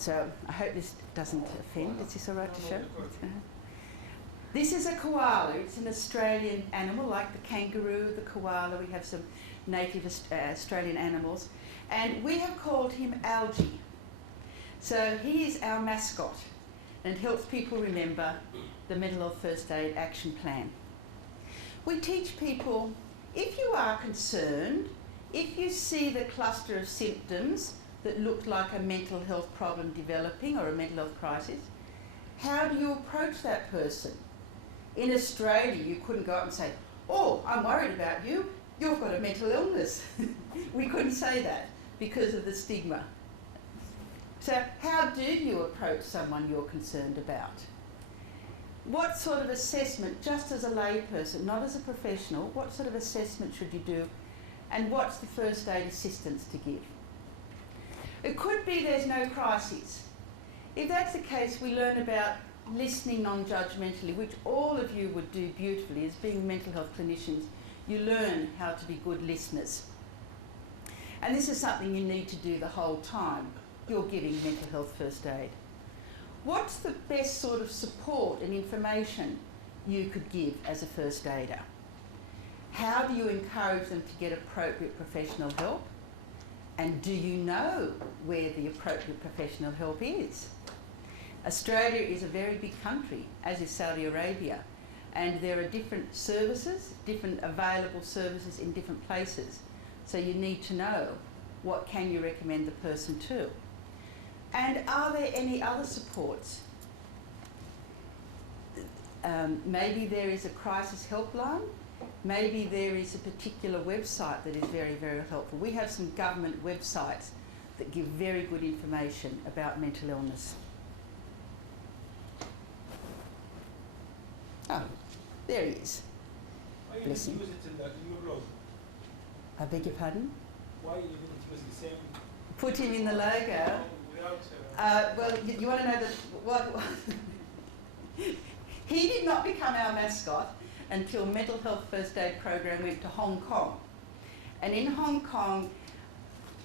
So I hope this doesn't offend. Is this all right to show? This is a koala. It's an Australian animal, like the kangaroo, the koala. We have some native Australian animals. And we have called him Algie. So he is our mascot and helps people remember the mental health first aid action plan. We teach people, if you are concerned, if you see the cluster of symptoms that look like a mental health problem developing or a mental health crisis, how do you approach that person? In Australia, you couldn't go up and say, oh, I'm worried about you, you've got a mental illness. We couldn't say that because of the stigma. So how do you approach someone you're concerned about? What sort of assessment, just as a layperson, not as a professional, what sort of assessment should you do, and what's the first aid assistance to give? It could be there's no crisis. If that's the case, we learn about listening non-judgmentally, which all of you would do beautifully. As being mental health clinicians, you learn how to be good listeners. And this is something you need to do the whole time you're giving mental health first aid. What's the best sort of support and information you could give as a first aider? How do you encourage them to get appropriate professional help? And do you know where the appropriate professional help is? Australia is a very big country, as is Saudi Arabia, and there are different services, different available services in different places. So you need to know what can you recommend the person to. And are there any other supports? Maybe there is a crisis helpline. Maybe there is a particular website that is very, very helpful. We have some government websites that give very good information about mental illness. Oh, there he is. Why you Bless didn't him. use it in your logo? I beg your pardon? Why you didn't use the same? Put him in the logo. Without, Well, you want to know that what he did not become our mascot until mental health first aid program went to Hong Kong. And in Hong Kong,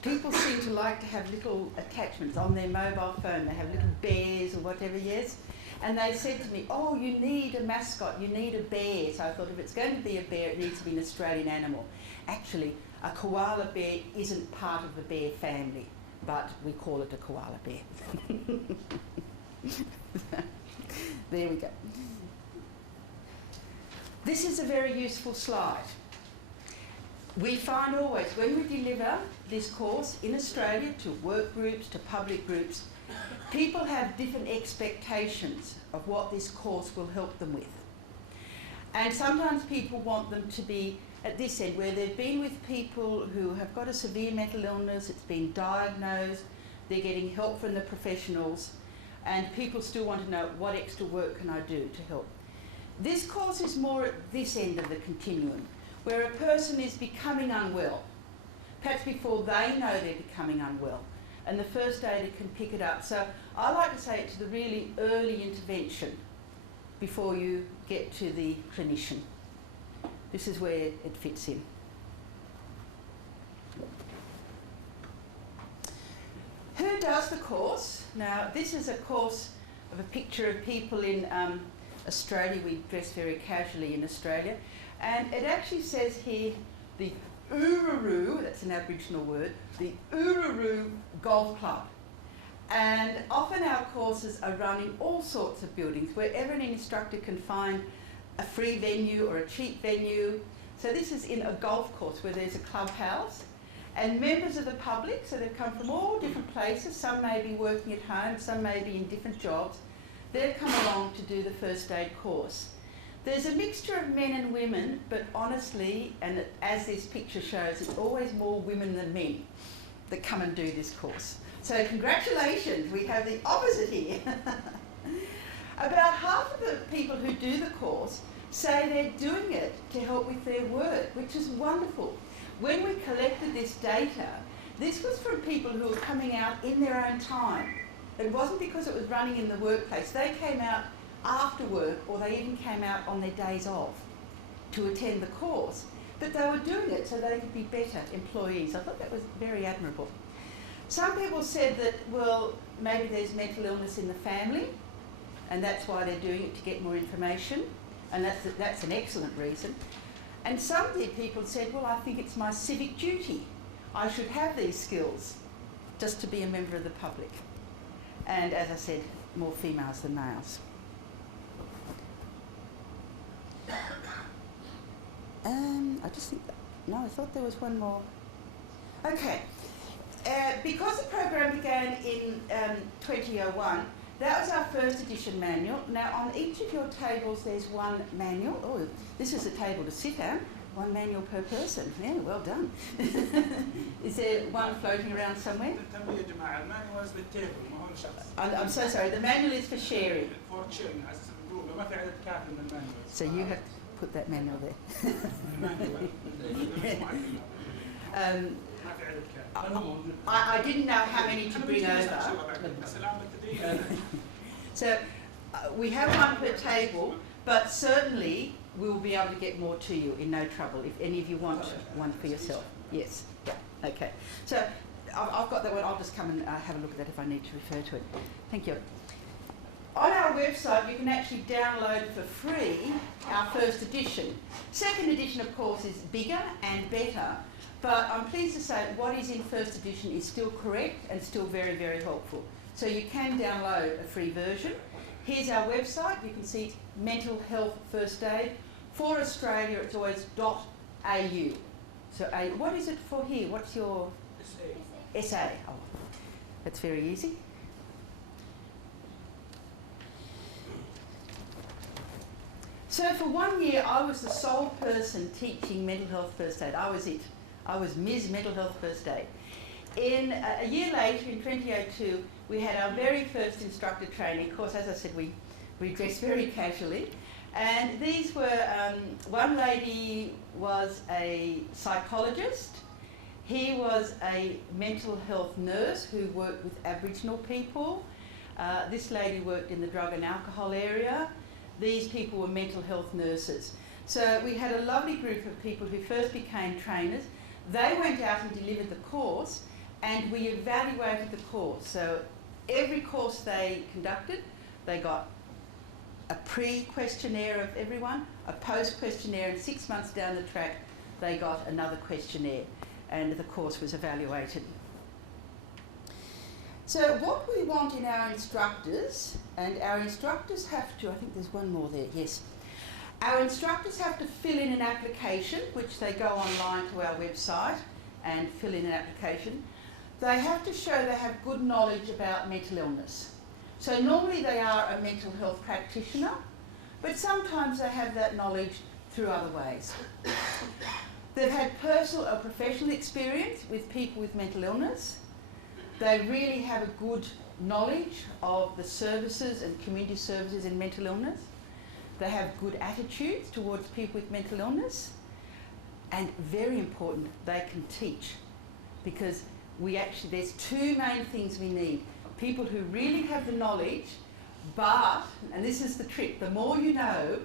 people seem to like to have little attachments on their mobile phone. They have little bears or whatever, yes? And they said to me, oh, you need a mascot, you need a bear. So I thought, if it's going to be a bear, it needs to be an Australian animal. Actually, a koala bear isn't part of the bear family, but we call it a koala bear. There we go. This is a very useful slide. We find always, when we deliver this course in Australia to work groups, to public groups, people have different expectations of what this course will help them with. And sometimes people want them to be at this end, where they've been with people who have got a severe mental illness, it's been diagnosed, they're getting help from the professionals, and people still want to know, what extra work can I do to help? This course is more at this end of the continuum, where a person is becoming unwell, perhaps before they know they're becoming unwell, and the first aider can pick it up. So I like to say it's the really early intervention before you get to the clinician. This is where it fits in. Who does the course? Now, this is a course of a picture of people in Australia. We dress very casually in Australia. And it actually says here, the Uluru, that's an Aboriginal word, the Uluru Golf Club. And often our courses are run in all sorts of buildings, wherever an instructor can find a free venue or a cheap venue. So this is in a golf course where there's a clubhouse. And members of the public, so they've come from all different places, some may be working at home, some may be in different jobs, they've come along to do the first aid course. There's a mixture of men and women, but honestly, and as this picture shows, it's always more women than men that come and do this course. So congratulations, we have the opposite here. About half of the people who do the course say they're doing it to help with their work, which is wonderful. When we collected this data, this was from people who were coming out in their own time. It wasn't because it was running in the workplace. They came out after work, or they even came out on their days off to attend the course. But they were doing it so they could be better employees. I thought that was very admirable. Some people said that, well, maybe there's mental illness in the family, and that's why they're doing it, to get more information, and that's an excellent reason. And some people said, well, I think it's my civic duty. I should have these skills just to be a member of the public. And as I said, more females than males. I just think, no, I thought there was one more. Okay. Because the program began in 2001, that was our first edition manual. Now, on each of your tables, there's one manual. Oh, this is a table to sit at. One manual per person. Yeah, well done. Is there one floating around somewhere? I'm so sorry. The manual is for sharing. So you have to put that manual there. I didn't know how many to bring over. So we have one per table, but certainly we will be able to get more to you in no trouble if any of you want one for yourself. Yes, yeah, okay. So I've got that one. I'll just come and have a look at that if I need to refer to it. Thank you. On our website, you can actually download for free our first edition. Second edition, of course, is bigger and better, but I'm pleased to say what is in first edition is still correct and still very, very helpful. So you can download a free version. Here's our website. You can see it's Mental Health First Aid. For Australia, it's always .au. So what is it for here? What's your... SA. SA. Oh, that's very easy. So for 1 year, I was the sole person teaching mental health first aid. I was it. I was Ms. Mental Health First Aid. In a year later, in 2002, we had our very first instructor training. Of course, as I said, we dressed very casually. And these were, one lady was a psychologist. He was a mental health nurse who worked with Aboriginal people. This lady worked in the drug and alcohol area. These people were mental health nurses. So we had a lovely group of people who first became trainers. They went out and delivered the course, and we evaluated the course. So every course they conducted, they got a pre-questionnaire of everyone, a post-questionnaire, and 6 months down the track, they got another questionnaire, and the course was evaluated. So what we want in our instructors, and our instructors have to, I think there's one more there, yes. Our instructors have to fill in an application, which they go online to our website and fill in an application. They have to show they have good knowledge about mental illness. So normally they are a mental health practitioner, but sometimes they have that knowledge through other ways. They've had personal or professional experience with people with mental illness. They really have a good knowledge of the services and community services in mental illness. They have good attitudes towards people with mental illness. And very important, they can teach, because there's two main things we need. People who really have the knowledge, but, and this is the trick, the more you know,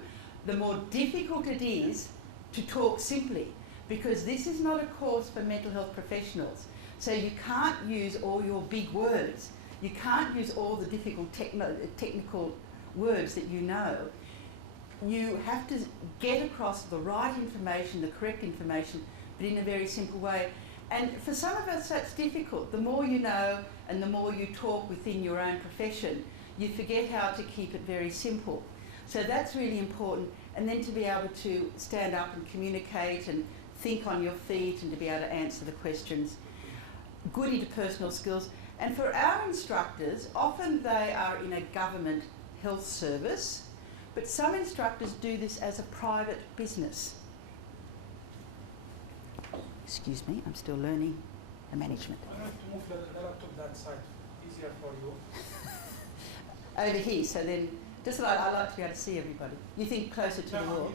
the more difficult it is to talk simply, because this is not a course for mental health professionals. So you can't use all your big words. You can't use all the difficult technical words that you know. You have to get across the right information, the correct information, but in a very simple way. And for some of us, that's difficult. The more you know and the more you talk within your own profession, you forget how to keep it very simple. So that's really important. And then to be able to stand up and communicate and think on your feet and to be able to answer the questions. Good interpersonal skills. And for our instructors, often they are in a government health service, but some instructors do this as a private business. Excuse me, I'm still learning the management. I don't have to move the laptop that side. Easier for you. Over here, so then, just like I like to be able to see everybody. You think closer to the wall?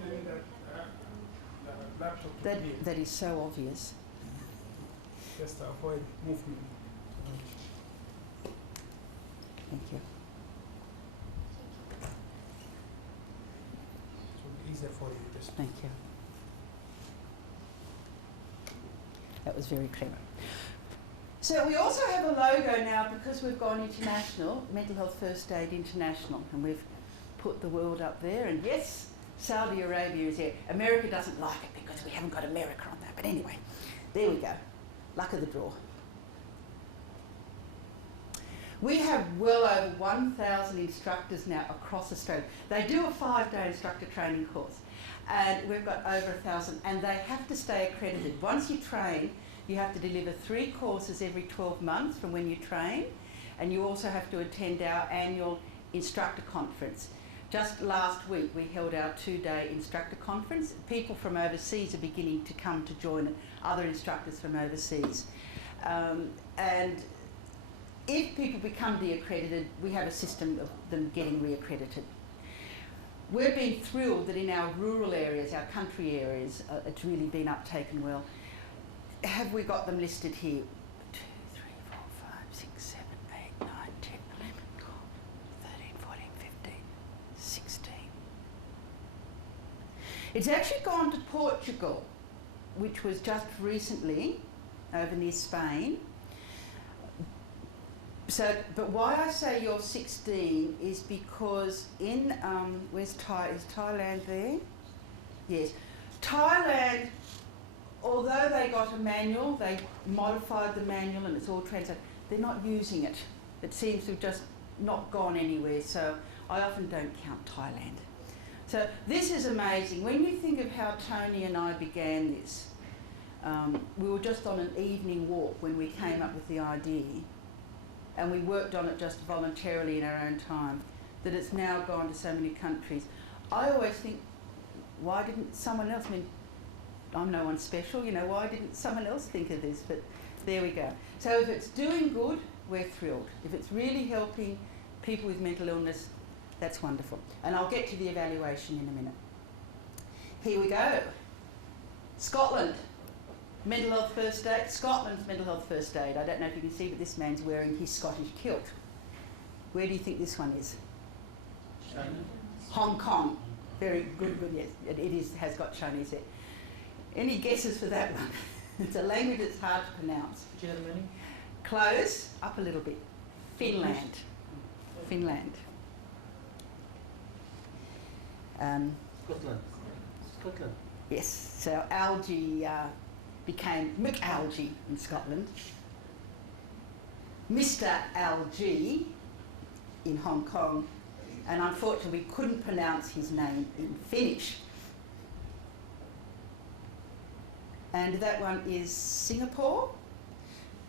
That is so obvious. Just to avoid movement. Thank you. It will be easier for you. Just Thank you. That was very clever. So we also have a logo now because we've gone international, Mental Health First Aid International, and we've put the world up there, and yes, Saudi Arabia is there. America doesn't like it because we haven't got America on that, but anyway, there we go. Luck of the draw. We have well over 1,000 instructors now across Australia. They do a 5-day instructor training course, and we've got over 1,000, and they have to stay accredited. Once you train, you have to deliver 3 courses every 12 months from when you train, and you also have to attend our annual instructor conference. Just last week we held our 2-day instructor conference. People from overseas are beginning to come to join it, other instructors from overseas. And if people become de-accredited, we have a system of them getting re-accredited. We've been thrilled that in our rural areas, our country areas, it's really been uptaken well. Have we got them listed here? 2, 3, 4, 5, 6, 7, 8, 9, 10, 11, 12, 13, 14, 15, 16. It's actually gone to Portugal, which was just recently over near Spain. So, but why I say you're 16 is because in, is Thailand there? Yes. Thailand, although they got a manual, they modified the manual and it's all translated, they're not using it. It seems to have just not gone anywhere, so I often don't count Thailand. So this is amazing. When you think of how Tony and I began this, we were just on an evening walk when we came up with the idea, and we worked on it just voluntarily in our own time, that it's now gone to so many countries. I always think, why didn't someone else, I mean, I'm no one special, you know, why didn't someone else think of this? But there we go. So if it's doing good, we're thrilled. If it's really helping people with mental illness, that's wonderful. And I'll get to the evaluation in a minute. Here we go. Scotland. Mental health first aid, Scotland's mental health first aid. I don't know if you can see, but this man's wearing his Scottish kilt. Where do you think this one is? China. Hong Kong. Very good, yes. It has got Chinese there. Any guesses for that one? It's a language that's hard to pronounce. Germany. Close, up a little bit. Finland. Finland. Scotland. Scotland. Yes, so algae became McAlgae in Scotland. Mr. Algae in Hong Kong, and unfortunately we couldn't pronounce his name in Finnish. And that one is Singapore.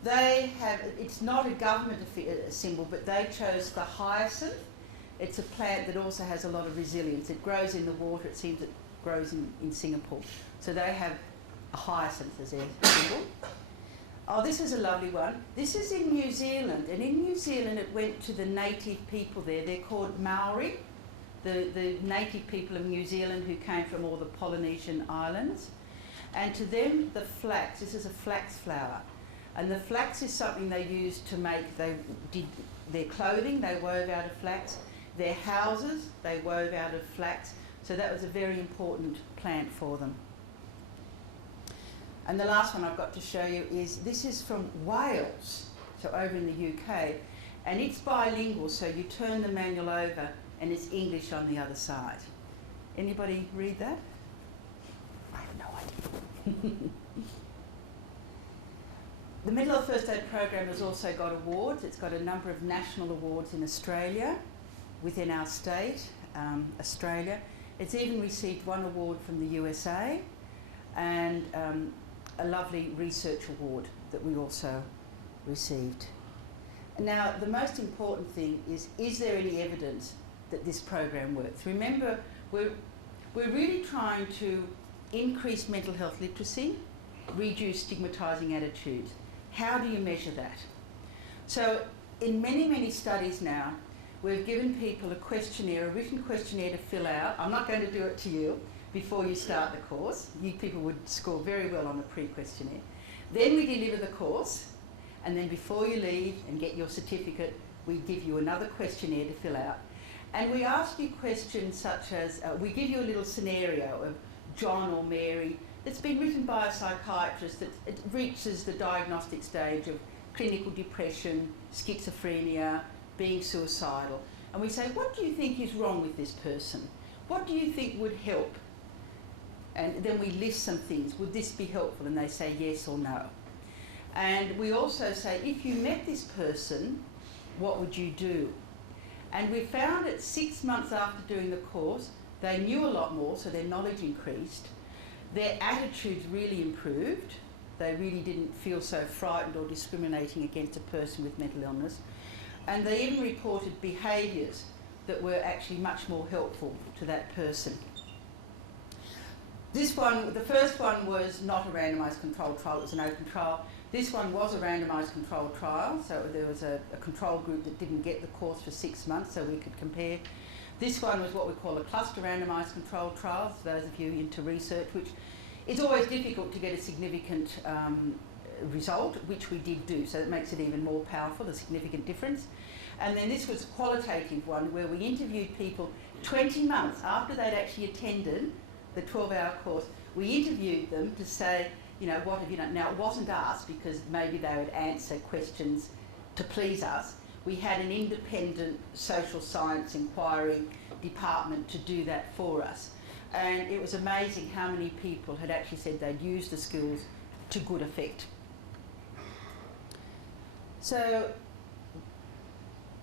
They have, it's not a government symbol, but they chose the hyacinth. It's a plant that also has a lot of resilience. It grows in the water, it seems it grows in Singapore. So they have a hyacinth as their symbol. Oh, this is a lovely one. This is in New Zealand, and in New Zealand it went to the native people there. They're called Maori, the native people of New Zealand who came from all the Polynesian islands. And to them, the flax, this is a flax flower. And the flax is something they used to make, they did their clothing, they wove out of flax. Their houses, they wove out of flax. So that was a very important plant for them. And the last one I've got to show you is, this is from Wales, so over in the UK, and it's bilingual, so you turn the manual over and it's English on the other side. Anybody read that? I have no idea. The Mental Health First Aid Program has also got awards. It's got a number of national awards in Australia, within our state, Australia. It's even received one award from the USA, and a lovely research award that we also received. Now, the most important thing is there any evidence that this program works? Remember, we're really trying to increase mental health literacy, reduce stigmatising attitudes. How do you measure that? So, in many, many studies now, we've given people a questionnaire, a written questionnaire to fill out. I'm not going to do it to you before you start the course. You people would score very well on a pre-questionnaire. Then we deliver the course, and then before you leave and get your certificate, we give you another questionnaire to fill out. And we ask you questions such as, we give you a little scenario of John or Mary that's been written by a psychiatrist that it reaches the diagnostic stage of clinical depression, schizophrenia, being suicidal. And we say, what do you think is wrong with this person? What do you think would help? And then we list some things. Would this be helpful? And they say yes or no. And we also say, if you met this person, what would you do? And we found that 6 months after doing the course, they knew a lot more, so their knowledge increased. Their attitudes really improved. They really didn't feel so frightened or discriminating against a person with mental illness. And they even reported behaviours that were actually much more helpful to that person. This one, the first one was not a randomised controlled trial, it was an open trial. This one was a randomised controlled trial, so there was a control group that didn't get the course for 6 months, so we could compare. This one was what we call a cluster randomised controlled trial, for those of you into research, which is always difficult to get a significant result, which we did do, so it makes it even more powerful, a significant difference. And then this was a qualitative one where we interviewed people 20 months after they'd actually attended the 12-hour course. We interviewed them to say, you know, what have you done? Now, it wasn't us, because maybe they would answer questions to please us. We had an independent social science inquiry department to do that for us. And it was amazing how many people had actually said they'd used the skills to good effect. So,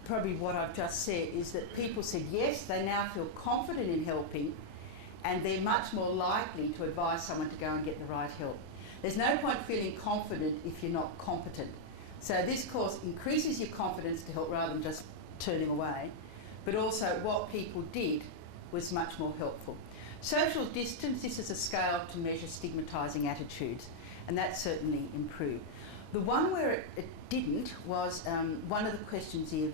probably what I've just said is that people said yes, they now feel confident in helping, and they're much more likely to advise someone to go and get the right help. There's no point feeling confident if you're not competent. So this course increases your confidence to help rather than just turning away, but also what people did was much more helpful. Social distance, this is a scale to measure stigmatising attitudes, and that certainly improved. The one where it didn't was one of the questions here